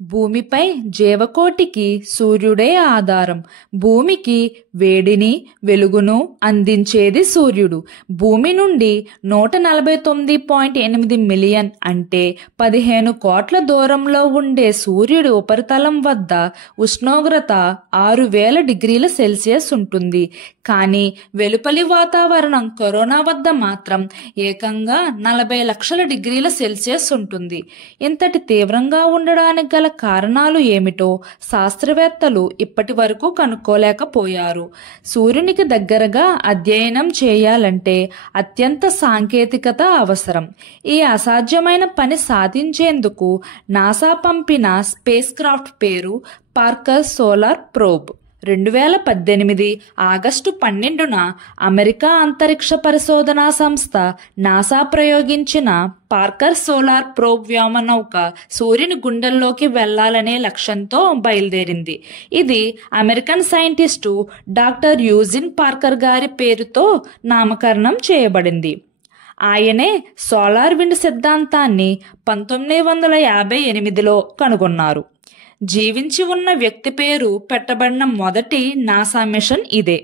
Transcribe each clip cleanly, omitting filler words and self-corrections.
భూమిపై జీవకోటికి సూర్యుడే ఆధారం. భూమికి వేడిని, వెలుగును అందించేది సూర్యుడు. భూమి నుండి 149.8 మిలియన్ అంటే 15 కోట్ల దూరంలో ఉండే సూర్యుడి ఉపరితలం వద్ద ఉష్ణోగ్రత 6000 డిగ్రీల సెల్సియస్ ఉంటుంది. కానీ వెలుపలి వాతావరణం కరోనా వద్ద మాత్రం ఏకంగా 40 లక్షల డిగ్రీల సెల్సియస్ ఉంటుంది. ఇంతటి తీవ్రంగా ఉండడానికి గల కారణాలు ఏమిటో శాస్త్రవేత్తలు ఇప్పటి వరకు కనుక్కోలేకపోయారు. సూర్యునికి దగ్గరగా అధ్యయనం చేయాలంటే అత్యంత సాంకేతికత అవసరం. ఈ అసాధ్యమైన పని సాధించేందుకు నాసా పంపిన స్పేస్ క్రాఫ్ట్ పేరు పార్కర్ సోలార్ ప్రోబ్. 2018 ఆగస్టు 12న అమెరికా అంతరిక్ష పరిశోధనా సంస్థ నాసా ప్రయోగించిన పార్కర్ సోలార్ ప్రోబ్ వ్యోమనౌక సూర్యుని గుండెల్లోకి వెళ్లాలనే లక్ష్యంతో బయలుదేరింది. ఇది American scientist doctor Eugene Parker గారి పేరుతో నామకరణం చేయబడింది. ఆయనే సోలార్ విండ్ సిద్ధాంతాన్ని 1958లో కనుగొన్నారు. జీవించి ఉన్న వ్యక్తి పేరు పెట్టబడిన మొదటి నాసా మిషన్ ఇదే.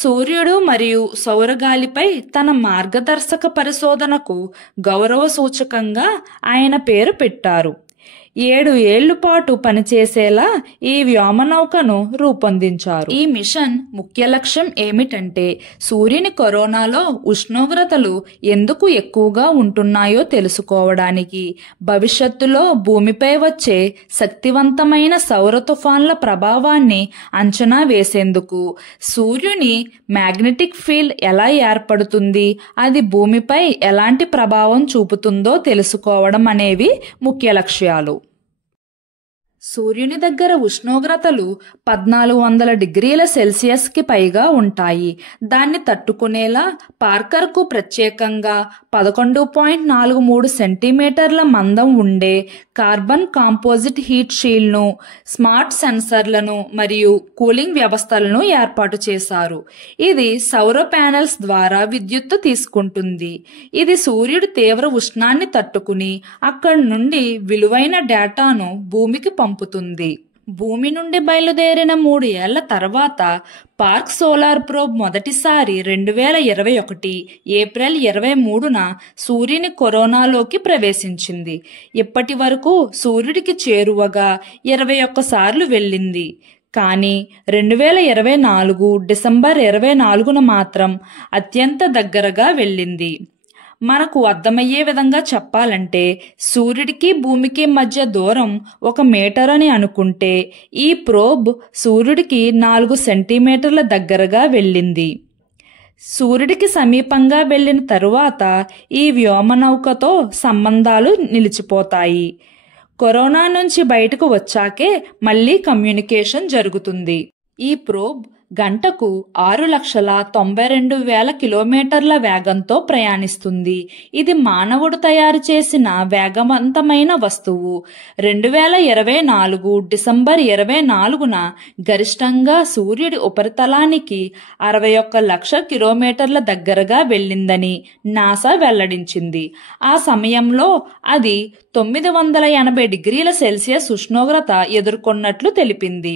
సూర్యుడు మరియు సౌరగాలిపై తన మార్గదర్శక పరిశోధనకు గౌరవ సూచకంగా ఆయన పేరు పెట్టారు. 7 ఏళ్ల పాటు పనిచేసేలా ఈ వ్యోమనౌకను రూపొందించారు. ఈ మిషన్ ముఖ్య లక్ష్యం ఏమిటంటే సూర్యుని కరోనాలో ఉష్ణోగ్రతలు ఎందుకు ఎక్కువగా ఉంటున్నాయో తెలుసుకోవడానికి, భవిష్యత్తులో భూమిపై వచ్చే శక్తివంతమైన సౌర తుఫాన్ల ప్రభావాన్ని అంచనా వేసేందుకు, సూర్యుని మ్యాగ్నెటిక్ ఫీల్డ్ ఎలా ఏర్పడుతుంది, అది భూమిపై ఎలాంటి ప్రభావం చూపుతుందో తెలుసుకోవడం అనేవి ముఖ్య లక్ష్యాలు. సూర్యుని దగ్గర ఉష్ణోగ్రతలు 1400 డిగ్రీల సెల్సియస్కి పైగా ఉంటాయి. దాన్ని తట్టుకునేలా పార్కర్కు ప్రత్యేకంగా 11.43 సెంటీమీటర్ల మందం ఉండే కార్బన్ కాంపోజిట్ హీట్ షీల్డ్ను, స్మార్ట్ సెన్సర్లను మరియు కూలింగ్ వ్యవస్థలను ఏర్పాటు చేశారు. ఇది సౌర ప్యానెల్స్ ద్వారా విద్యుత్తు తీసుకుంటుంది. ఇది సూర్యుడి తీవ్ర ఉష్ణాన్ని తట్టుకుని అక్కడి నుండి విలువైన డేటాను భూమికి పంపుతుంది. భూమి నుండి బయలుదేరిన 3 ఏళ్ల తర్వాత పార్క్ సోలార్ ప్రోబ్ మొదటిసారి 2021 ఏప్రిల్ 23న సూర్యుని కరోనాలోకి ప్రవేశించింది. ఇప్పటి వరకు సూర్యుడికి చేరువగా 21 సార్లు వెళ్ళింది. కానీ 2024 డిసెంబర్ 24న మాత్రం అత్యంత దగ్గరగా వెళ్ళింది. మనకు అర్థమయ్యే విధంగా చెప్పాలంటే సూర్యుడికి భూమికి మధ్య దూరం 1 మీటర్ అని అనుకుంటే ఈ ప్రోబ్ సూర్యుడికి 4 సెంటీమీటర్ల దగ్గరగా వెళ్ళింది. సూర్యుడికి సమీపంగా వెళ్ళిన తరువాత ఈ వ్యోమనౌకతో సంబంధాలు నిలిచిపోతాయి. కరోనా నుంచి బయటకు వచ్చాకే మళ్ళీ కమ్యూనికేషన్ జరుగుతుంది. ఈ ప్రోబ్ గంటకు 6,92,000 కిలోమీటర్ల వేగంతో ప్రయాణిస్తుంది. ఇది మానవుడు తయారు చేసిన వేగవంతమైన వస్తువు. 2024 డిసెంబర్ 24న గరిష్టంగా సూర్యుడి ఉపరితలానికి 61 లక్షల కిలోమీటర్ల దగ్గరగా వెళ్ళిందని నాసా వెల్లడించింది. ఆ సమయంలో అది 980 డిగ్రీల సెల్సియస్ ఉష్ణోగ్రత ఎదుర్కొన్నట్లు తెలిపింది.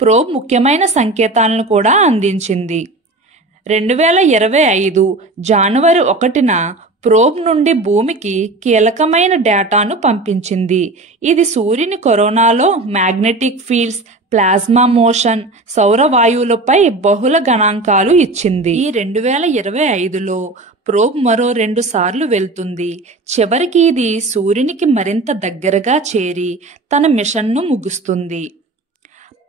ప్రోబ్ ముఖ్యమైన సంకేతాలను కూడా అందించింది. 2025 జనవరి 1న ప్రోబ్ నుండి భూమికి కీలకమైన డేటాను పంపించింది. ఇది సూర్యుని కరోనాలో మ్యాగ్నెటిక్ ఫీల్డ్స్, ప్లాస్మా మోషన్, సౌర వాయువులపై బహుళ గణాంకాలు ఇచ్చింది. ఈ 2025లో ప్రోబ్ మరో 2 సార్లు వెళ్తుంది. చివరికి ఇది సూర్యునికి మరింత దగ్గరగా చేరి తన మిషన్ను ముగుస్తుంది.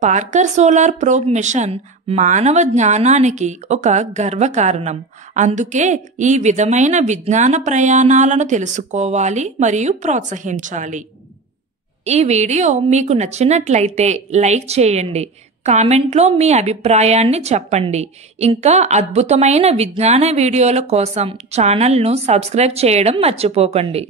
పార్కర్ సోలార్ ప్రోబ్ మిషన్ మానవ జ్ఞానానికి ఒక గర్వకారణం. అందుకే ఈ విధమైన విజ్ఞాన ప్రయాణాలను తెలుసుకోవాలి మరియు ప్రోత్సహించాలి. ఈ వీడియో మీకు నచ్చినట్లయితే లైక్ చేయండి. కామెంట్లో మీ అభిప్రాయాన్ని చెప్పండి. ఇంకా అద్భుతమైన విజ్ఞాన వీడియోల కోసం ఛానల్ను సబ్స్క్రైబ్ చేయడం మర్చిపోకండి.